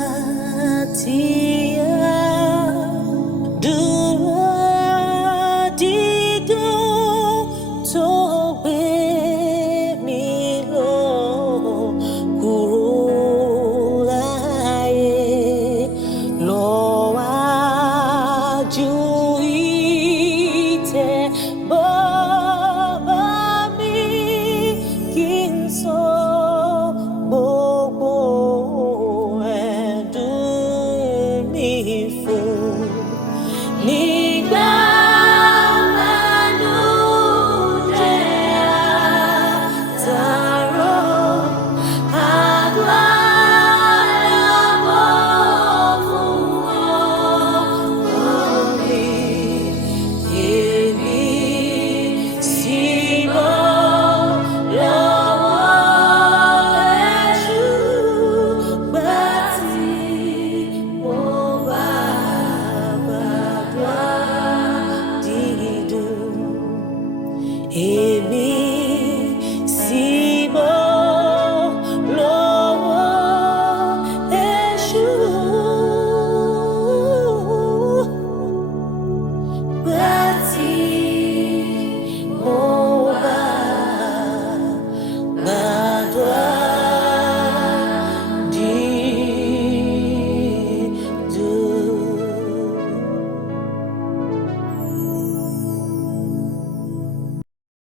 Wakati dua dido tobe milo kurulaye lo ajuite baba mi kinso Nígbà mẹ́nujẹ́ àtàrò àgbàlagbọ̀ fún orí èmi tí mo lọ́wọ́ ẹ̀ṣù gbà tí mo bá. Hey.